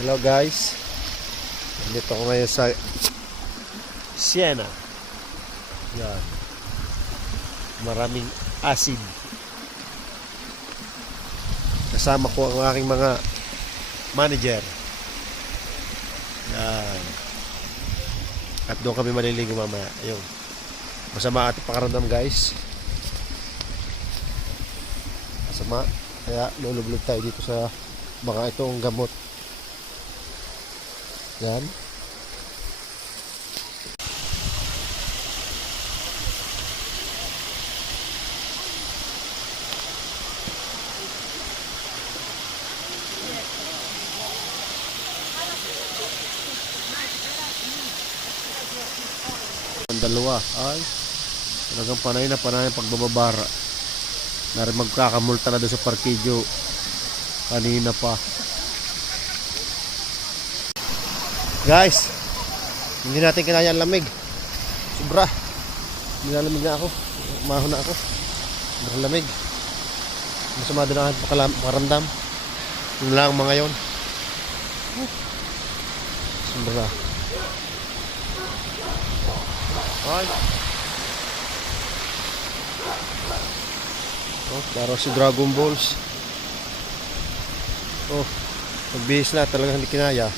Hello guys, dito ko ngayon sa Siena. Yan. Maraming acid. Kasama ko ang aking mga manager. Yan. At doon kami maliligo mamaya. Ayun. Masama ating pakaramdam guys. Masama. Kaya lulublog tayo dito sa baka itong gamot. Yan. Ang dalawa ay talagang panay na panay ang pagbababara. Narin magkakamulta na doon sa parkidyo kanina pa. Guys, hindi natin kinaya ang lamig. Sobra. Nilalamig na ako. Umahon na ako. Sobrang lamig. Masama din ang pakaramdam. Yun lang mga yon. Sobra. Ay. Oh, laro si Dragon Balls. Oh, magbihis na talagang hindi kinaya.